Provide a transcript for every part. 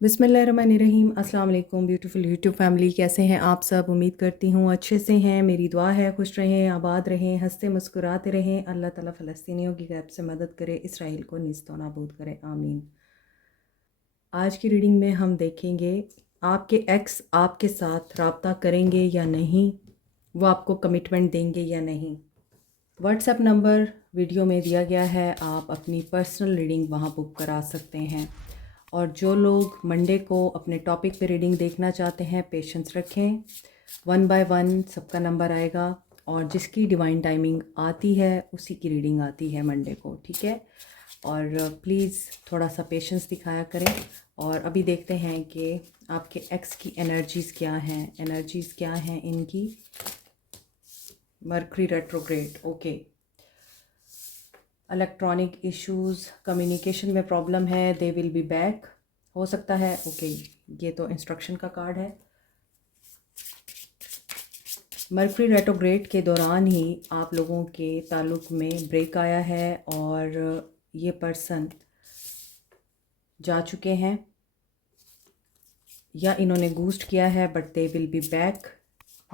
बिस्मिल्लाहिर्रहमानिर्रहीम। अस्सलाम वालेकुम ब्यूटीफुल यूट्यूब फैमिली, कैसे हैं आप सब? उम्मीद करती हूँ अच्छे से हैं। मेरी दुआ है खुश रहें, आबाद रहें, हंसते मुस्कुराते रहें। अल्लाह ताला फ़लस्तीनियों की गैब से मदद करे, इसराइल को नीस्तो नाबूद करे, आमीन। आज की रीडिंग में हम देखेंगे आपके एक्स आपके साथ रब्ता करेंगे या नहीं, वो आपको कमिटमेंट देंगे या नहीं। व्हाट्सएप नंबर वीडियो में दिया गया है, आप अपनी पर्सनल रीडिंग वहाँ बुक करा सकते हैं। और जो लोग मंडे को अपने टॉपिक पे रीडिंग देखना चाहते हैं, पेशेंस रखें, 1 बाय 1 सबका नंबर आएगा और जिसकी डिवाइन टाइमिंग आती है उसी की रीडिंग आती है मंडे को, ठीक है। और प्लीज़ थोड़ा सा पेशेंस दिखाया करें। और अभी देखते हैं कि आपके एक्स की एनर्जीज़ क्या हैं इनकी। Mercury retrograde, okay. Electronic issues, communication में प्रॉब्लम है, दे विल बी बैक, हो सकता है, ओके। ये तो इंस्ट्रक्शन का कार्ड है। मरकरी रेट्रोग्रेड के दौरान ही आप लोगों के ताल्लुक़ में ब्रेक आया है और ये पर्सन जा चुके हैं या इन्होंने घोस्ट किया है, but they will be back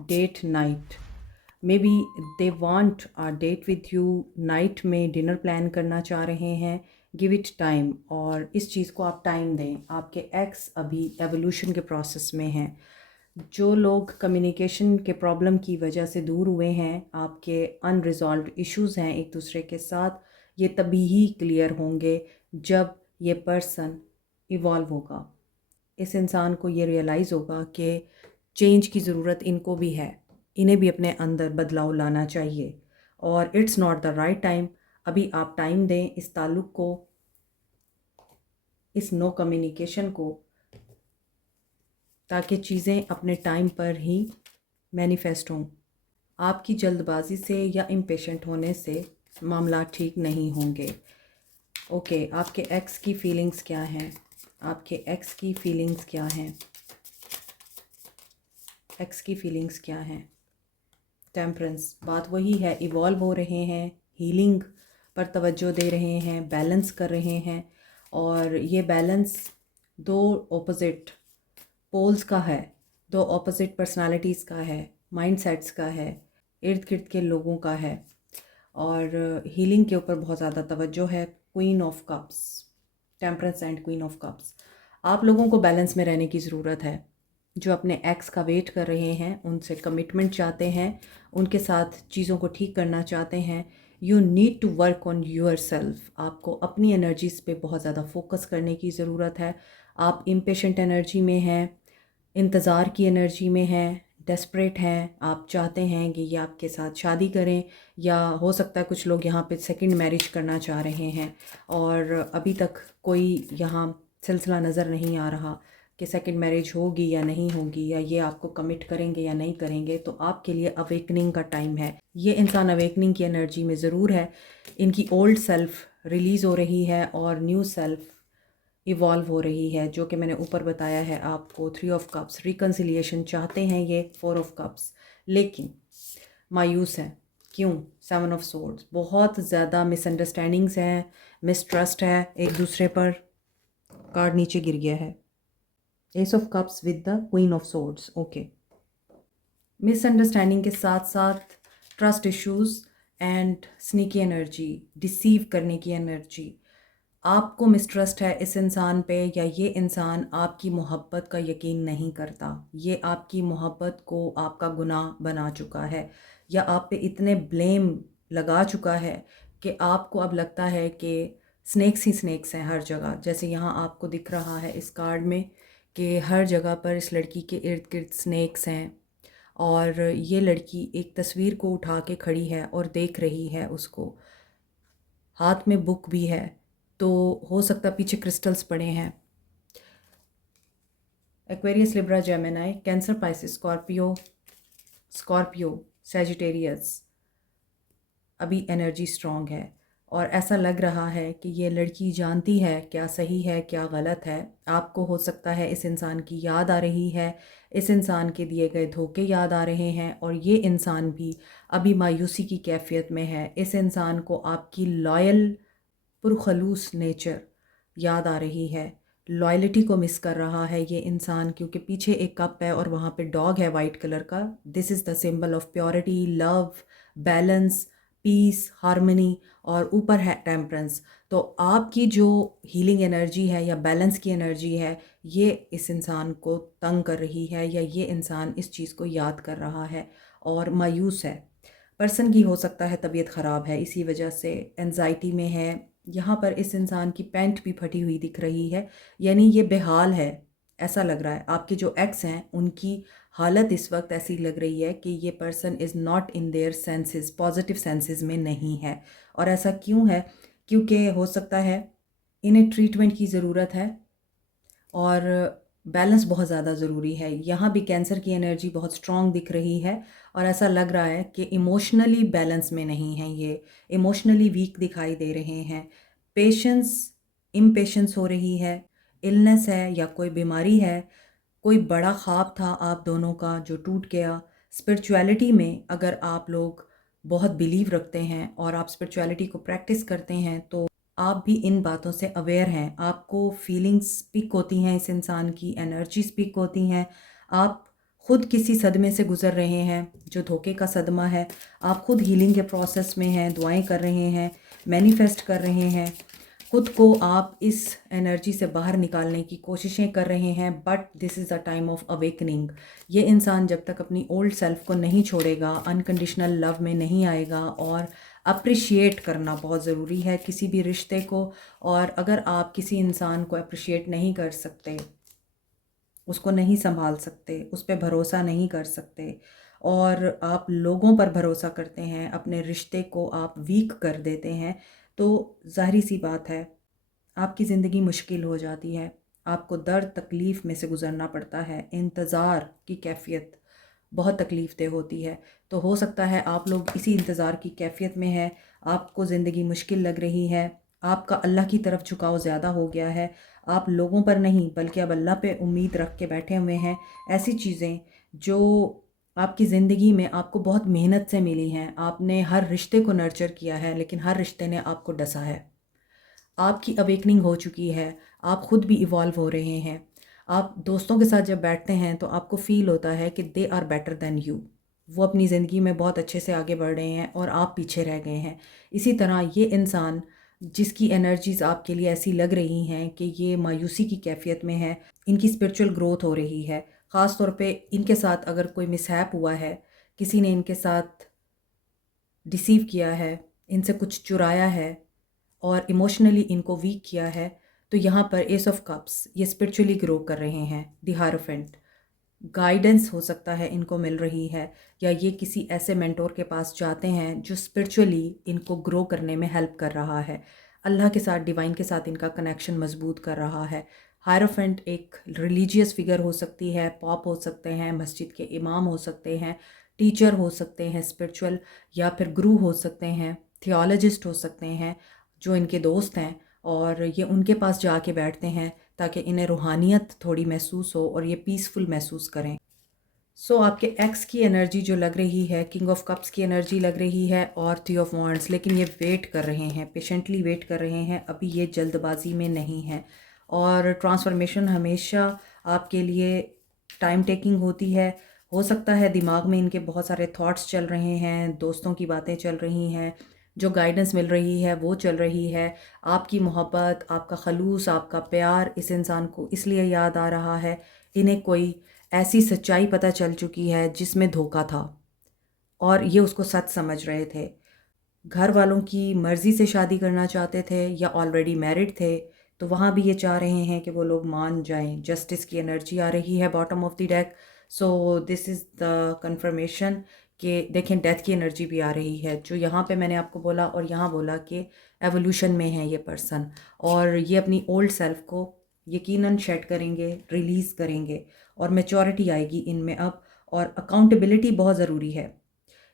date night. Maybe they want a date with you, night में डिनर प्लान करना चाह रहे हैं। गिव इट टाइम, और इस चीज़ को आप टाइम दें। आपके एक्स अभी एवोल्यूशन के प्रोसेस में हैं। जो लोग कम्युनिकेशन के प्रॉब्लम की वजह से दूर हुए हैं, आपके अनरिजॉल्व्ड इश्यूज़ हैं एक दूसरे के साथ, ये तभी ही क्लियर होंगे जब ये पर्सन इवॉल्व होगा। इस इंसान को ये रियलाइज़ होगा कि चेंज की ज़रूरत इनको भी है, इन्हें भी अपने अंदर बदलाव लाना चाहिए और it's not the right time. अभी आप टाइम दें इस ताल्लुक़ को, इस नो कम्युनिकेशन को, ताकि चीज़ें अपने टाइम पर ही मैनिफेस्ट हों। आपकी जल्दबाजी से या इम्पेशेंट होने से मामला ठीक नहीं होंगे। ओके, आपके एक्स की फीलिंग्स क्या हैं? आपके एक्स की फीलिंग्स क्या हैं? एक्स की फीलिंग्स क्या हैं? टेम्परेंस, बात वही है, इवॉल्व हो रहे हैं, हीलिंग पर तवज्जो दे रहे हैं, बैलेंस कर रहे हैं। और ये बैलेंस दो ऑपोजिट पोल्स का है, दो ऑपोजिट पर्सनालिटीज़ का है, माइंडसेट्स का है, इर्द गिर्द के लोगों का है। और हीलिंग के ऊपर बहुत ज़्यादा तवज्जो है। Queen of cups, temperance and queen of cups. आप लोगों को बैलेंस में रहने की ज़रूरत है। जो अपने एक्स का वेट कर रहे हैं, उनसे कमिटमेंट चाहते हैं, उनके साथ चीज़ों को ठीक करना चाहते हैं, you need to work on yourself. आपको अपनी एनर्जीज़ पे बहुत ज़्यादा फोकस करने की ज़रूरत है। आप इम्पेशेंट एनर्जी में हैं, इंतज़ार की एनर्जी में हैं, डेस्परेट हैं, आप चाहते हैं कि ये आपके साथ शादी करें, या हो सकता है कुछ लोग यहाँ पे सेकंड मैरिज करना चाह रहे हैं और अभी तक कोई यहाँ सिलसिला नज़र नहीं आ रहा कि सेकंड मैरिज होगी या नहीं होगी, या ये आपको कमिट करेंगे या नहीं करेंगे। तो आपके लिए अवेकनिंग का टाइम है। ये इंसान अवेकनिंग की एनर्जी में ज़रूर है। इनकी ओल्ड सेल्फ रिलीज़ हो रही है और न्यू सेल्फ इवॉल्व हो रही है, जो कि मैंने ऊपर बताया है आपको। 3 ऑफ कप्स, रिकन्सिलिएशन चाहते हैं ये। 4 ऑफ कप्स, लेकिन मायूस हैं। क्यों? 7 ऑफ सोर्ड्स, बहुत ज़्यादा मिसअंडरस्टैंडिंग्स हैं, मिसट्रस्ट है एक दूसरे पर। कार्ड नीचे गिर गया है, S of cups with the queen of swords, okay. Misunderstanding के साथ साथ trust issues and sneaky energy, deceive करने की एनर्जी। आपको मिसट्रस्ट है इस इंसान पे, या ये इंसान आपकी मोहब्बत का यकीन नहीं करता। ये आपकी मोहब्बत को आपका गुनाह बना चुका है, या आप पे इतने ब्लेम लगा चुका है कि आपको अब लगता है कि स्नेक्स ही स्नेक्स हैं हर जगह। जैसे यहाँ आपको दिख रहा है इस कार्ड में कि हर जगह पर इस लड़की के इर्द गिर्द स्नेक्स हैं, और ये लड़की एक तस्वीर को उठा के खड़ी है और देख रही है उसको। हाथ में बुक भी है, तो हो सकता पीछे क्रिस्टल्स पड़े हैं। Aquarius, Libra, Gemini, cancer, Pisces, Scorpio, Sagittarius. अभी एनर्जी स्ट्रॉन्ग है और ऐसा लग रहा है कि ये लड़की जानती है क्या सही है क्या गलत है। आपको हो सकता है इस इंसान की याद आ रही है, इस इंसान के दिए गए धोखे याद आ रहे हैं, और ये इंसान भी अभी मायूसी की कैफियत में है। इस इंसान को आपकी लॉयल पुरखलूस नेचर याद आ रही है। लॉयल्टी को मिस कर रहा है ये इंसान, क्योंकि पीछे एक कप है और वहाँ पे डॉग है वाइट कलर का। This is the symbol of purity, love, balance, peace, harmony, और ऊपर है टेम्परेंस। तो आपकी जो हीलिंग एनर्जी है या बैलेंस की एनर्जी है, ये इस इंसान को तंग कर रही है, या ये इंसान इस चीज़ को याद कर रहा है और मायूस है। पर्सन की हो सकता है तबीयत ख़राब है, इसी वजह से एनजाइटी में है। यहाँ पर इस इंसान की पैंट भी फटी हुई दिख रही है, यानी ये बेहाल है, ऐसा लग रहा है। आपके जो एक्स हैं उनकी हालत इस वक्त ऐसी लग रही है कि ये person is not in their senses, positive senses में नहीं है। और ऐसा क्यों है? क्योंकि हो सकता है इन्हें ट्रीटमेंट की ज़रूरत है और बैलेंस बहुत ज़्यादा ज़रूरी है। यहाँ भी कैंसर की एनर्जी बहुत स्ट्रॉन्ग दिख रही है और ऐसा लग रहा है कि इमोशनली बैलेंस में नहीं है, ये इमोशनली वीक दिखाई दे रहे हैं। पेशेंस, इम्पेशेंस हो रही है, इलनेस है या कोई बीमारी है, कोई बड़ा ख्वाब था आप दोनों का जो टूट गया। स्पिरिचुअलिटी में अगर आप लोग बहुत बिलीव रखते हैं और आप स्पिरिचुअलिटी को प्रैक्टिस करते हैं तो आप भी इन बातों से अवेयर हैं। आपको फीलिंग्स स्पीक होती हैं, इस इंसान की एनर्जी स्पीक होती हैं। आप खुद किसी सदमे से गुज़र रहे हैं जो धोखे का सदमा है। आप खुद हीलिंग के प्रोसेस में हैं, दुआएं कर रहे हैं, मैनिफेस्ट कर रहे हैं, खुद को आप इस एनर्जी से बाहर निकालने की कोशिशें कर रहे हैं। But this is a time of awakening. ये इंसान जब तक अपनी ओल्ड सेल्फ को नहीं छोड़ेगा, अनकंडीशनल लव में नहीं आएगा, और अप्रिशिएट करना बहुत ज़रूरी है किसी भी रिश्ते को। और अगर आप किसी इंसान को अप्रिशिएट नहीं कर सकते, उसको नहीं संभाल सकते, उस पर भरोसा नहीं कर सकते, और आप लोगों पर भरोसा करते हैं, अपने रिश्ते को आप वीक कर देते हैं, तो ज़ाहिर सी बात है आपकी ज़िंदगी मुश्किल हो जाती है। आपको दर्द तकलीफ़ में से गुज़रना पड़ता है। इंतज़ार की कैफ़ियत बहुत तकलीफ़ दे होती है। तो हो सकता है आप लोग इसी इंतज़ार की कैफ़ियत में हैं, आपको ज़िंदगी मुश्किल लग रही है, आपका अल्लाह की तरफ झुकाव ज़्यादा हो गया है। आप लोगों पर नहीं बल्कि अब अल्लाह पे उम्मीद रख के बैठे हुए हैं। ऐसी चीज़ें जो आपकी ज़िंदगी में आपको बहुत मेहनत से मिली हैं, आपने हर रिश्ते को नर्चर किया है, लेकिन हर रिश्ते ने आपको डसा है। आपकी अवेकनिंग हो चुकी है, आप ख़ुद भी इवॉल्व हो रहे हैं। आप दोस्तों के साथ जब बैठते हैं तो आपको फ़ील होता है कि they are better than you. वो अपनी ज़िंदगी में बहुत अच्छे से आगे बढ़ रहे हैं और आप पीछे रह गए हैं। इसी तरह ये इंसान जिसकी एनर्जीज़ आपके लिए ऐसी लग रही हैं कि ये मायूसी की कैफ़ियत में है, इनकी स्पिरिचुअल ग्रोथ हो रही है। ख़ास तौर पे इनके साथ अगर कोई मिसहैप हुआ है, किसी ने इनके साथ डिसीव किया है, इनसे कुछ चुराया है और इमोशनली इनको वीक किया है, तो यहाँ पर एस ऑफ कप्स ये स्पिरिचुअली ग्रो कर रहे हैं। द हायरोफेंट गाइडेंस हो सकता है इनको मिल रही है, या ये किसी ऐसे मेंटोर के पास जाते हैं जो स्पिरिचुअली इनको ग्रो करने में हेल्प कर रहा है। अल्लाह के साथ, डिवाइन के साथ इनका कनेक्शन मजबूत कर रहा है। हायरोफेंट एक रिलीजियस फिगर हो सकती है, पॉप हो सकते हैं, मस्जिद के इमाम हो सकते हैं, टीचर हो सकते हैं स्पिरिचुअल, या फिर गुरु हो सकते हैं, थियोलॉजिस्ट हो सकते हैं जो इनके दोस्त हैं, और ये उनके पास जाके बैठते हैं ताकि इन्हें रूहानियत थोड़ी महसूस हो और ये पीसफुल महसूस करें। सो आपके एक्स की एनर्जी जो लग रही है, किंग ऑफ कप्स की एनर्जी लग रही है और थ्री ऑफ वॉन्ड्स, लेकिन ये वेट कर रहे हैं, पेशेंटली वेट कर रहे हैं, अभी ये जल्दबाजी में नहीं है। और ट्रांसफॉर्मेशन हमेशा आपके लिए टाइम टेकिंग होती है। हो सकता है दिमाग में इनके बहुत सारे थॉट्स चल रहे हैं, दोस्तों की बातें चल रही हैं, जो गाइडेंस मिल रही है वो चल रही है। आपकी मोहब्बत, आपका खलूस, आपका प्यार इस इंसान को इसलिए याद आ रहा है, इन्हें कोई ऐसी सच्चाई पता चल चुकी है जिसमें धोखा था और ये उसको सच समझ रहे थे। घर वालों की मर्ज़ी से शादी करना चाहते थे या ऑलरेडी मैरिड थे, तो वहाँ भी ये चाह रहे हैं कि वो लोग मान जाएं। जस्टिस की एनर्जी आ रही है bottom of the deck. So this is the confirmation कि देखें डेथ की एनर्जी भी आ रही है, जो यहाँ पे मैंने आपको बोला और यहाँ बोला कि एवोल्यूशन में है ये पर्सन, और ये अपनी ओल्ड सेल्फ को यकीनन शेड करेंगे, रिलीज़ करेंगे, और मैच्योरिटी आएगी इनमें अब। और अकाउंटेबिलिटी बहुत ज़रूरी है।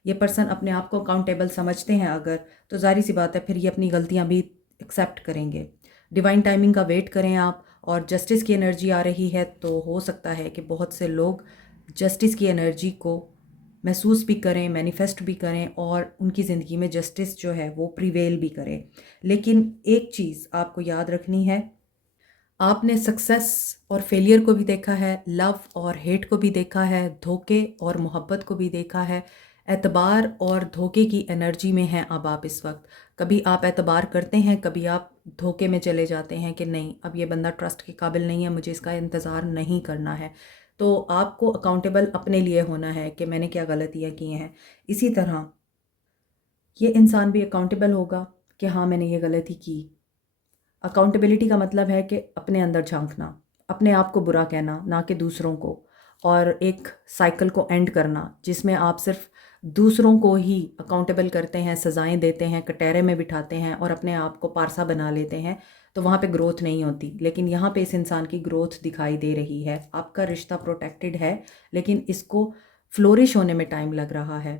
ये पर्सन अपने आप को अकाउंटेबल समझते हैं अगर, तो ज़ाहिर सी बात है फिर ये अपनी गलतियां भी एक्सेप्ट करेंगे। डिवाइन टाइमिंग का वेट करें आप। और जस्टिस की एनर्जी आ रही है, तो हो सकता है कि बहुत से लोग जस्टिस की एनर्जी को महसूस भी करें, मैनिफेस्ट भी करें, और उनकी ज़िंदगी में जस्टिस जो है वो प्रिवेल भी करे। लेकिन एक चीज़ आपको याद रखनी है, आपने सक्सेस और फेलियर को भी देखा है, लव और हेट को भी देखा है, धोखे और मोहब्बत को भी देखा है। एतबार और धोखे की एनर्जी में हैं अब आप इस वक्त। कभी आप एतबार करते हैं, कभी आप धोखे में चले जाते हैं कि नहीं, अब ये बंदा ट्रस्ट के काबिल नहीं है, मुझे इसका इंतज़ार नहीं करना है। तो आपको अकाउंटेबल अपने लिए होना है कि मैंने क्या गलतियाँ की हैं। इसी तरह ये इंसान भी अकाउंटेबल होगा कि हाँ, मैंने ये गलती की। अकाउंटेबिलिटी का मतलब है कि अपने अंदर झांकना, अपने आप को बुरा कहना, ना कि दूसरों को, और एक साइकिल को एंड करना जिसमें आप सिर्फ दूसरों को ही अकाउंटेबल करते हैं, सज़ाएं देते हैं, कटहरे में बिठाते हैं और अपने आप को पारसा बना लेते हैं, तो वहाँ पे ग्रोथ नहीं होती। लेकिन यहाँ पे इस इंसान की ग्रोथ दिखाई दे रही है। आपका रिश्ता प्रोटेक्टेड है, लेकिन इसको फ्लोरिश होने में टाइम लग रहा है।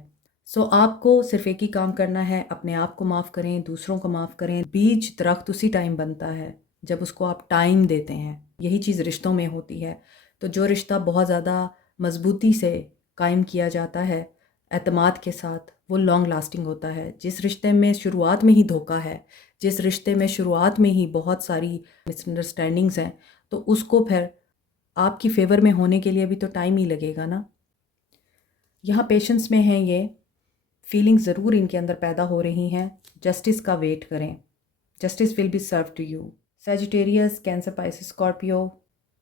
सो आपको सिर्फ एक ही काम करना है, अपने आप को माफ़ करें, दूसरों को माफ़ करें। बीज दरख्त उसी टाइम बनता है जब उसको आप टाइम देते हैं। यही चीज़ रिश्तों में होती है। तो जो रिश्ता बहुत ज़्यादा मज़बूती से कायम किया जाता है एतमाद के साथ, वो लॉन्ग लास्टिंग होता है। जिस रिश्ते में शुरुआत में ही धोखा है, जिस रिश्ते में शुरुआत में ही बहुत सारी मिसअंडरस्टैंडिंग्स हैं, तो उसको फिर आपकी फेवर में होने के लिए भी तो टाइम ही लगेगा ना। यहाँ पेशेंस में है, ये फीलिंग्स ज़रूर इनके अंदर पैदा हो रही हैं। जस्टिस का वेट करें, justice will be serve to you. Sagittarius, Cancer, Pisces, Scorpio,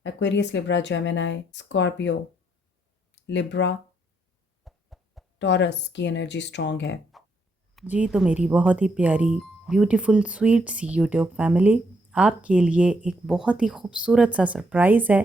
Aquarius, Libra, Gemini, Scorpio, Libra, Taurus की एनर्जी स्ट्रॉन्ग है। जी, तो मेरी बहुत ही प्यारी ब्यूटीफुल स्वीट सी यूट्यूब फैमिली, आपके लिए एक बहुत ही खूबसूरत सा सरप्राइज़ है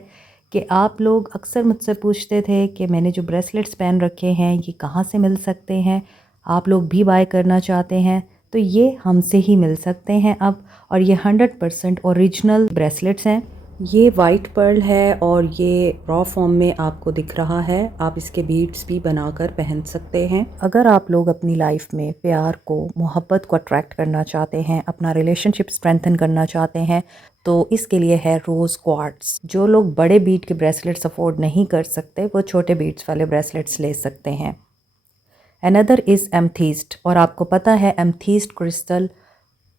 कि आप लोग अक्सर मुझसे पूछते थे कि मैंने जो ब्रेसलेट्स पहन रखे हैं ये कहाँ से मिल सकते हैं, आप लोग भी बाय करना चाहते हैं तो ये हमसे ही मिल सकते हैं अब। और ये 100% ओरिजिनल ब्रेसलेट्स हैं। ये वाइट पर्ल है और ये रॉ फॉर्म में आपको दिख रहा है। आप इसके बीड्स भी बनाकर पहन सकते हैं। अगर आप लोग अपनी लाइफ में प्यार को, मोहब्बत को अट्रैक्ट करना चाहते हैं, अपना रिलेशनशिप स्ट्रेंथन करना चाहते हैं, तो इसके लिए है रोज़ क्वार्ट्स। जो लोग बड़े बीड के ब्रेसलेट्स अफोर्ड नहीं कर सकते वो छोटे बीड्स वाले ब्रेसलेट्स ले सकते हैं। Another is amethyst. और आपको पता है एमथीस्ट क्रिस्टल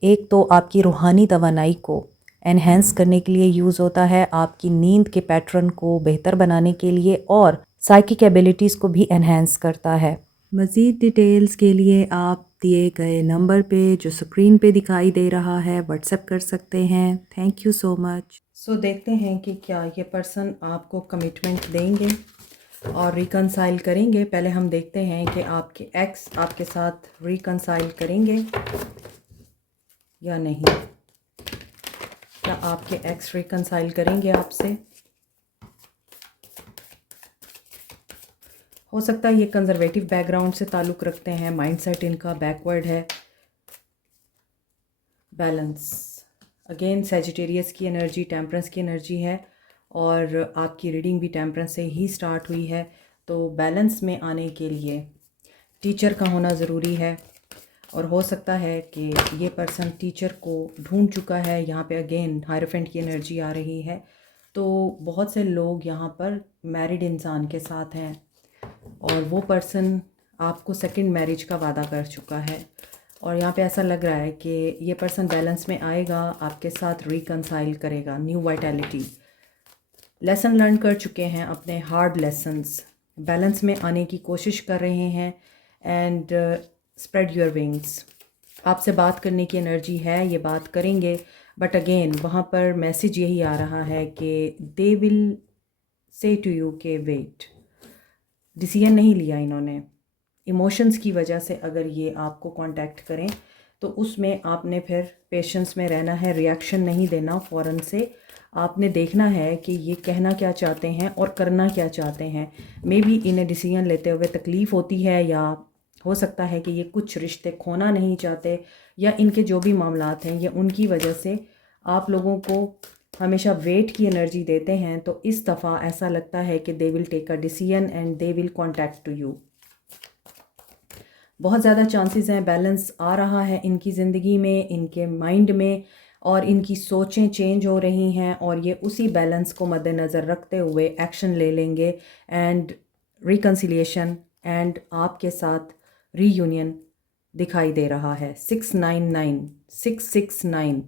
एक तो आपकी रूहानी तवानाई को एनहेंस करने के लिए यूज़ होता है, आपकी नींद के पैटर्न को बेहतर बनाने के लिए, और साइकिक एबिलिटीज़ को भी एनहेंस करता है। मज़ीद डिटेल्स के लिए आप दिए गए नंबर पे जो स्क्रीन पे दिखाई दे रहा है व्हाट्सएप कर सकते हैं। Thank you so much. So देखते हैं कि क्या ये पर्सन आपको कमिटमेंट देंगे और रिकंसाइल करेंगे। पहले हम देखते हैं कि आपके एक्स आपके साथ रिकंसाइल करेंगे या नहीं। क्या आपके एक्स रिकंसाइल करेंगे आपसे? हो सकता है ये कंजर्वेटिव बैकग्राउंड से ताल्लुक़ रखते हैं, माइंडसेट इनका बैकवर्ड है। बैलेंस, अगेन सेजिटेरियस की एनर्जी, टेम्परेंस की एनर्जी है और आपकी रीडिंग भी टेम्परेंस से ही स्टार्ट हुई है। तो बैलेंस में आने के लिए टीचर का होना ज़रूरी है और हो सकता है कि ये पर्सन टीचर को ढूंढ चुका है। यहाँ पे अगेन हायरोफेंट की एनर्जी आ रही है। तो बहुत से लोग यहाँ पर मैरिड इंसान के साथ हैं और वो पर्सन आपको सेकंड मैरिज का वादा कर चुका है और यहाँ पे ऐसा लग रहा है कि ये पर्सन बैलेंस में आएगा, आपके साथ रिकंसाइल करेगा, न्यू वाइटैलिटी। लेसन लर्न कर चुके हैं अपने हार्ड लेसन्स, बैलेंस में आने की कोशिश कर रहे हैं। एंड स्प्रेड योर विंग्स, आपसे बात करने की एनर्जी है, ये बात करेंगे। बट अगेन वहाँ पर मैसेज यही आ रहा है कि they will say to you के वेट। डिसीजन नहीं लिया इन्होंने, इमोशंस की वजह से अगर ये आपको कांटेक्ट करें तो उसमें आपने फिर पेशेंस में रहना है, रिएक्शन नहीं देना फ़ौरन से। आपने देखना है कि ये कहना क्या चाहते हैं और करना क्या चाहते हैं। मे बी इन्हें डिसीजन लेते हुए तकलीफ़ होती है या हो सकता है कि ये कुछ रिश्ते खोना नहीं चाहते या इनके जो भी मामलात हैं ये उनकी वजह से आप लोगों को हमेशा वेट की एनर्जी देते हैं। तो इस दफ़ा ऐसा लगता है कि they will take a decision and they will contact to you. बहुत ज़्यादा चांसेस हैं, बैलेंस आ रहा है इनकी ज़िंदगी में, इनके माइंड में, और इनकी सोचें चेंज हो रही हैं और ये उसी बैलेंस को मद्देनज़र रखते हुए एक्शन ले लेंगे एंड रिकन्सिलिएशन एंड आपके साथ रीयूनियन दिखाई दे रहा है। 699 669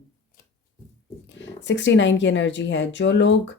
69 की एनर्जी है। जो लोग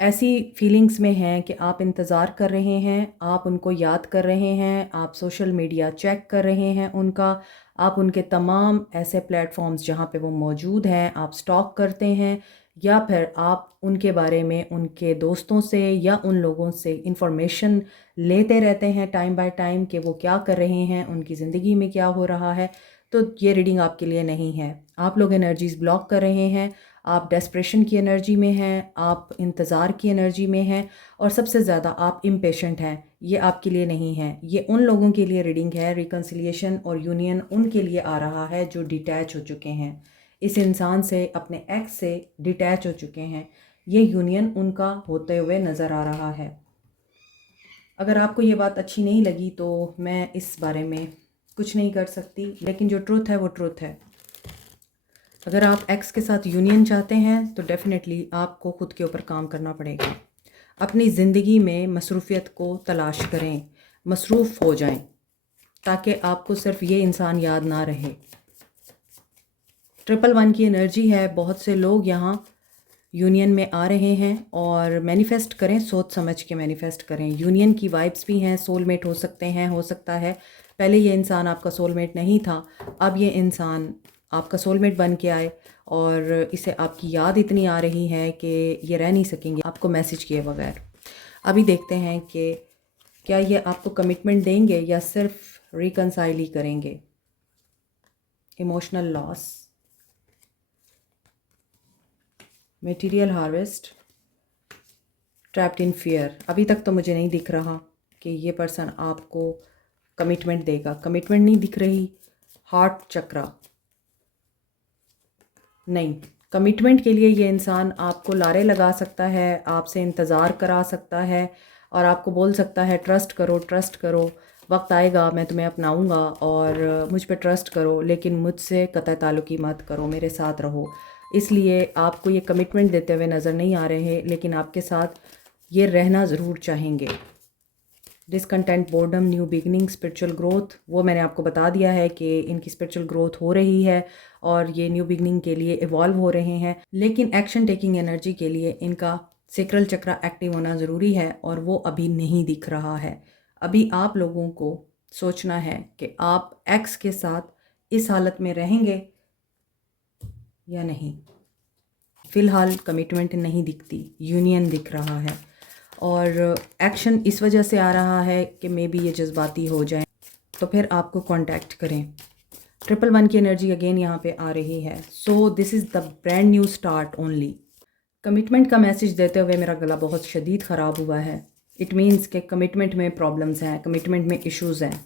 ऐसी फीलिंग्स में हैं कि आप इंतज़ार कर रहे हैं, आप उनको याद कर रहे हैं, आप सोशल मीडिया चेक कर रहे हैं उनका, आप उनके तमाम ऐसे प्लेटफॉर्म्स जहाँ पे वो मौजूद हैं आप स्टॉक करते हैं, या फिर आप उनके बारे में उनके दोस्तों से या उन लोगों से इंफॉर्मेशन लेते रहते हैं टाइम बाय टाइम कि वो क्या कर रहे हैं, उनकी ज़िंदगी में क्या हो रहा है, तो ये रीडिंग आपके लिए नहीं है। आप लोग एनर्जीज़ ब्लॉक कर रहे हैं, आप डेस्परेशन की एनर्जी में हैं, आप इंतज़ार की एनर्जी में हैं, और सबसे ज़्यादा आप इम्पेशेंट हैं। ये आपके लिए नहीं है, ये उन लोगों के लिए रीडिंग है। रिकन्सिलिएशन और यूनियन उनके लिए आ रहा है जो डिटैच हो चुके हैं इस इंसान से, अपने एक्स से डिटैच हो चुके हैं। ये यूनियन उनका होते हुए नज़र आ रहा है। अगर आपको ये बात अच्छी नहीं लगी तो मैं इस बारे में कुछ नहीं कर सकती, लेकिन जो ट्रुथ है वो ट्रुथ है। अगर आप एक्स के साथ यूनियन चाहते हैं तो डेफ़िनेटली आपको ख़ुद के ऊपर काम करना पड़ेगा। अपनी ज़िंदगी में मसरूफ़ियत को तलाश करें, मसरूफ़ हो जाएं, ताकि आपको सिर्फ़ ये इंसान याद ना रहे। 111 की एनर्जी है। बहुत से लोग यहाँ यूनियन में आ रहे हैं, और मैनिफेस्ट करें, सोच समझ के मैनिफेस्ट करें। यूनियन की वाइब्स भी हैं, सोलमेट हो सकते हैं, हो सकता है पहले ये इंसान आपका सोलमेट नहीं था, अब ये इंसान आपका सोलमेट बन के आए और इसे आपकी याद इतनी आ रही है कि ये रह नहीं सकेंगे आपको मैसेज किए बगैर। अभी देखते हैं कि क्या ये आपको कमिटमेंट देंगे या सिर्फ रिकंसाइल ही करेंगे। Emotional loss, material harvest, trapped in fear. अभी तक तो मुझे नहीं दिख रहा कि ये पर्सन आपको कमिटमेंट देगा। कमिटमेंट नहीं दिख रही। हार्ट चक्रा, नहीं। कमिटमेंट के लिए ये इंसान आपको लारे लगा सकता है, आपसे इंतज़ार करा सकता है और आपको बोल सकता है ट्रस्ट करो, ट्रस्ट करो, वक्त आएगा मैं तुम्हें अपनाऊंगा और मुझ पे ट्रस्ट करो, लेकिन मुझसे कतई ताल्लुकी मत करो, मेरे साथ रहो। इसलिए आपको ये कमिटमेंट देते हुए नज़र नहीं आ रहे, लेकिन आपके साथ ये रहना ज़रूर चाहेंगे। Discontent, boredom, new beginning, spiritual growth, वो मैंने आपको बता दिया है कि इनकी स्पिरिचुअल ग्रोथ हो रही है और ये न्यू बिगनिंग के लिए इवॉल्व हो रहे हैं, लेकिन एक्शन टेकिंग एनर्जी के लिए इनका सेक्रल चक्रा एक्टिव होना ज़रूरी है और वो अभी नहीं दिख रहा है। अभी आप लोगों को सोचना है कि आप एक्स के साथ इस हालत में रहेंगे या नहीं। फ़िलहाल कमिटमेंट नहीं दिखती, यूनियन दिख रहा है और एक्शन इस वजह से आ रहा है कि मे बी ये जज्बाती हो जाए, तो फिर आपको कांटेक्ट करें। 111 की एनर्जी अगेन यहाँ पे आ रही है। So this is the brand new start only. Commitment का मैसेज देते हुए मेरा गला बहुत शदीद ख़राब हुआ है। इट मीन्स कि कमिटमेंट में प्रॉब्लम्स हैं, कमिटमेंट में इश्यूज़ हैं।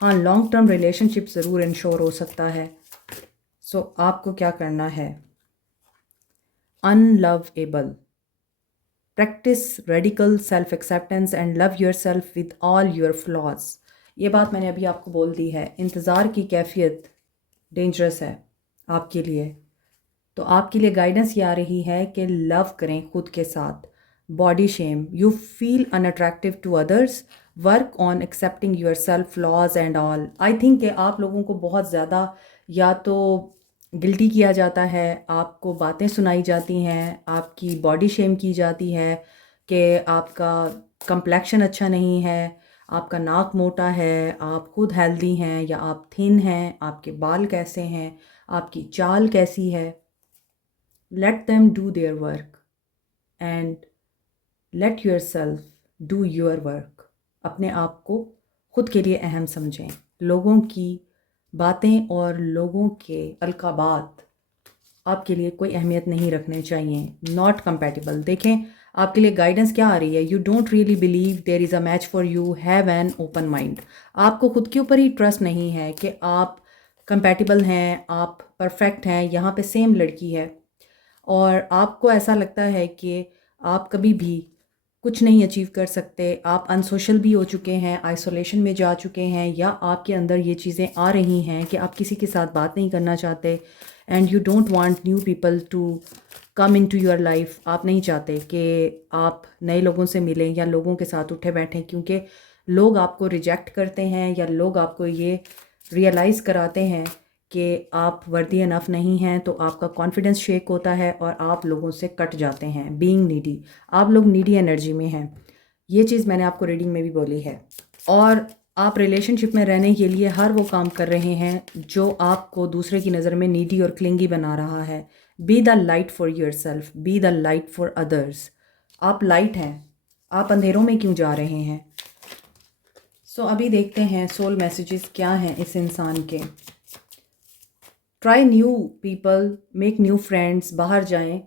हाँ, लॉन्ग टर्म रिलेशनशिप ज़रूर इंश्योर हो सकता है। सो आपको क्या करना है? Unlovable, practice radical self acceptance and love yourself with all your flaws. ये बात मैंने अभी आपको बोल दी है। इंतज़ार की कैफियत डेंजरस है आपके लिए, तो आपके लिए गाइडेंस ये आ रही है कि लव करें खुद के साथ। Body shame, you feel unattractive to others, work on accepting yourself, flaws and all. I think कि आप लोगों को बहुत ज़्यादा या तो गिल्टी किया जाता है, आपको बातें सुनाई जाती हैं, आपकी बॉडी शेम की जाती है कि आपका कंप्लेक्शन अच्छा नहीं है, आपका नाक मोटा है, आप खुद हेल्दी हैं या आप थिन हैं, आपके बाल कैसे हैं, आपकी चाल कैसी है। Let them do their work and let your self do your work. अपने आप को खुद के लिए अहम समझें। लोगों की बातें और लोगों के अलकाबात आपके लिए कोई अहमियत नहीं रखने चाहिए। Not compatible. देखें आपके लिए गाइडेंस क्या आ रही है। You don't really believe there is a match for you, have an open mind. आपको खुद के ऊपर ही ट्रस्ट नहीं है कि आप कंपैटिबल हैं, आप परफेक्ट हैं। यहाँ पे सेम लड़की है और आपको ऐसा लगता है कि आप कभी भी कुछ नहीं अचीव कर सकते। आप अनसोशल भी हो चुके हैं, आइसोलेशन में जा चुके हैं, या आपके अंदर ये चीज़ें आ रही हैं कि आप किसी के साथ बात नहीं करना चाहते and you don't want new people to come into your life. आप नहीं चाहते कि आप नए लोगों से मिलें या लोगों के साथ उठे बैठें, क्योंकि लोग आपको रिजेक्ट करते हैं या लोग आपको ये रियलाइज़ कराते हैं कि आप वर्दी इनफ नहीं हैं, तो आपका कॉन्फिडेंस शेक होता है और आप लोगों से कट जाते हैं। बीइंग नीडी, आप लोग नीडी एनर्जी में हैं। ये चीज़ मैंने आपको रीडिंग में भी बोली है। और आप रिलेशनशिप में रहने के लिए हर वो काम कर रहे हैं जो आपको दूसरे की नज़र में नीडी और क्लिंगी बना रहा है। Be the light for your self, be the light for others. आप लाइट हैं, आप अंधेरों में क्यों जा रहे हैं? अभी देखते हैं सोल मैसेजेस क्या हैं इस इंसान के। Try new people, make new friends, बाहर जाएं,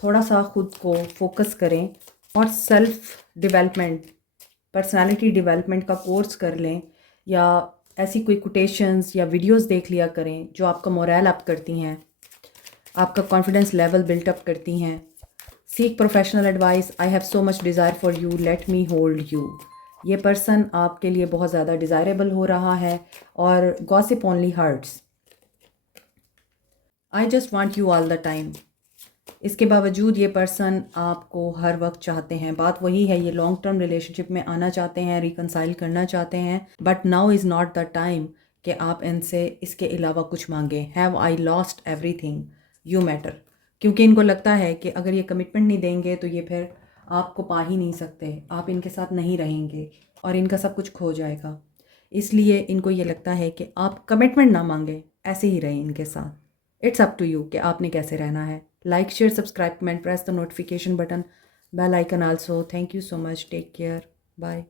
थोड़ा सा खुद को फोकस करें और सेल्फ डेवलपमेंट, पर्सनालिटी डेवलपमेंट का कोर्स कर लें, या ऐसी कोई कोटेशंस या वीडियोस देख लिया करें जो आपका मोरल अप करती हैं, आपका कॉन्फिडेंस लेवल बिल्ट अप करती हैं। Seek professional advice, I have so much desire for you, let me hold you. ये पर्सन आपके लिए बहुत ज़्यादा डिज़ायरेबल हो रहा है और gossip only hurts. I just want you all the time. इसके बावजूद ये पर्सन आपको हर वक्त चाहते हैं। बात वही है, ये लॉन्ग टर्म रिलेशनशिप में आना चाहते हैं, रिकनसाइल करना चाहते हैं, but now is not the time कि आप इनसे इसके अलावा कुछ मांगें। Have I lost everything, you matter. क्योंकि इनको लगता है कि अगर ये कमिटमेंट नहीं देंगे तो ये फिर आपको पा ही नहीं सकते, आप इनके साथ नहीं रहेंगे और इनका सब कुछ खो जाएगा। इसलिए इनको ये लगता है कि आप कमिटमेंट ना मांगें, ऐसे ही रहें इनके साथ। इट्स अप टू यू कि आपने कैसे रहना है। Like, share, subscribe, comment, press the notification button, bell icon also. Thank you so much. Take care. Bye.